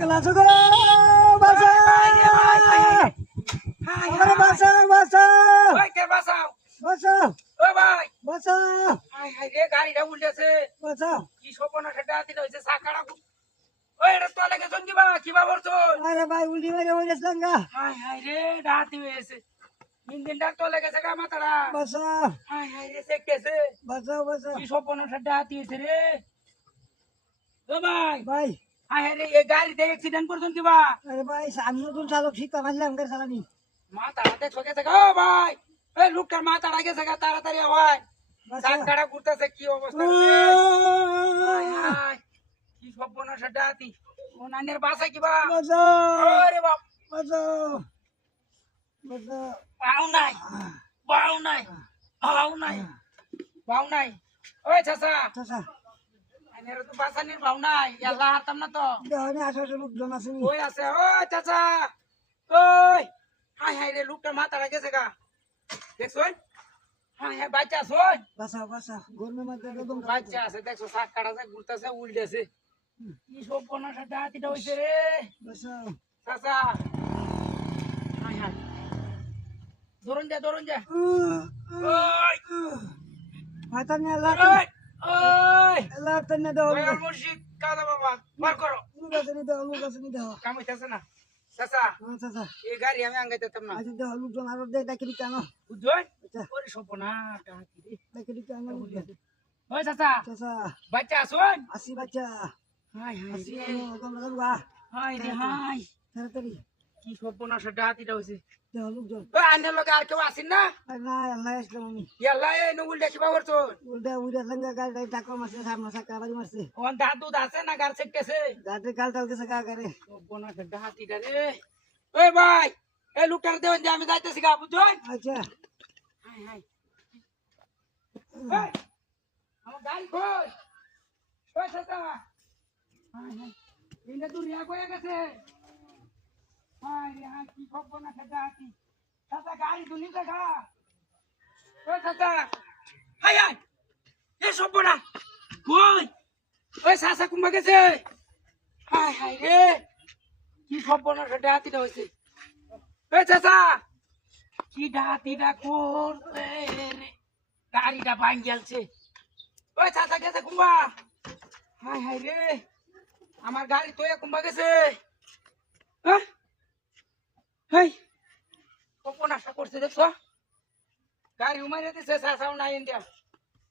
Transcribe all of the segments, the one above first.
Langsung ke basah. Ayo basah, basah. ওই কে বাঁচাও Basah, ও ভাই basah, হাই হাই রে গাড়িটা উল্টেছে basah. কি সপনা সেটা দিতে হইছে সাকাড়া ওই এটা তো লাগে জঙ্গি বা কিবা করছো Ayo bay uli bay uli selangga. High high রে ডাতি হয়েছে ইঞ্জিনটা তো লেগেছে গা মাথাটা Basah, হাই হাই রে সেকেছে basah, basah. কি সপনা সেটা দিয়েছে রে ও ভাই Bay, হাই হাই রে এই গাড়িতে অ্যাক্সিডেন্ট করছেন কিবা ayo bay সামনে তুন চালক ঠিক কামাইলে আমগার চালানি। মাথাটা দেখছো গেছে গা ও ভাই এই লোকটার মাথাটা গেছে গা তাড়াতাড়ি হয় সাকাড়া ঘুরতেছে কি অবস্থা রে হাই হাই কি সপনা সেটা দি ও নানের বাসা কিবা Basah, আরে বাপ basah, basah. বাউ নাই বাউ নাই বাউ নাই বাউ নাই ওই চাচা Sasa, আইনের তো বাসানির বাউ নাই আল্লাহ হাতাম না তো dah ni asal suluk jon asini. ওই আছে ওই চাচা ওই হাই হাই রে লোকটার মাথাটা গেছে গা দেখছো হাই হাই বাচ্চা আছে ওই Basah, basah. Gorme mata dodong. বাচ্চা আছে দেখছো শাক কাটাছে ঘুরতেছে উল্টেছে কি সব বনাটা ডাতিটা হইছে রে Basah. চাচা হাই হাই ধরুন যা ওই Matanya lah. ওই ওই Allah tanya dah. ওই মুর্শিদ কাদা বাবা বার করো Luka sini dah. কাম হইতেছে না চাচা Sasa. এই গাড়ি আমি আঙ্গাইতেতাম না Aja dah luk jon aro deh dah kiri kanan. বুঝছেন Acha. ওরে সপনা ডাতি রে Dah kiri kanan. ওই চাচা Sasa. বাচ্চা আসুন Asih baca. হাই হাই Asih রে anu kan kan gua. হাই রে হাই Tara tadi. কি সপনা ডাতিটা হইছে Dah luk jon. ওই আন্নের লগে আর কেউ আসেন না Allah Islam ni. ইয়াল্লা এই নুগুল দেখি বাবর তো Udah sangga kali dah takut masih sama saka bari masih. ওন দাদু আছে না গার সেকতেছে Gade kal tal ke saka kare. সপনা ডাতিটা রে ওই ভাই এই লোকটার দেন যে আমি যাইতেছি গা বুঝছেন Acha. হাই হাই এই আমার গাড়ি কই ওই চাচা হাই হাই ইন্দ্র তুই রিয়া কই গেছে হাই রে হাই কি সপনা ডাতি চাচা গাড়ি দুনি দেখা ওই চাচা হাই হাই এই সপনা কই ওই চাচা কুম্বা গেছে হাই হাই রে কি সপনা ডাতিটা হইছে ওই চাচা কি ডাতিটা করতে রে গাড়িটা ভাঙ গেলছে ওই চাচা গেছে কুম্বা হাই হাই রে আমার গাড়ি তো কুম্বা গেছে হ্যাঁ হেই কখন আশা করছে দেখছো গাড়ি উমাইরে দিছে চাচাও নাই ইন্ডিয়া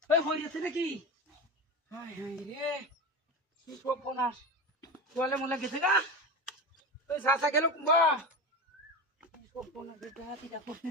ওই হয়ে গেছে নাকি হাই হাই রে কি সপনাশ চলে মলে গেছে গা ওই চাচা গেল কুম্বা কি সপনাশ ডাতিটা করছে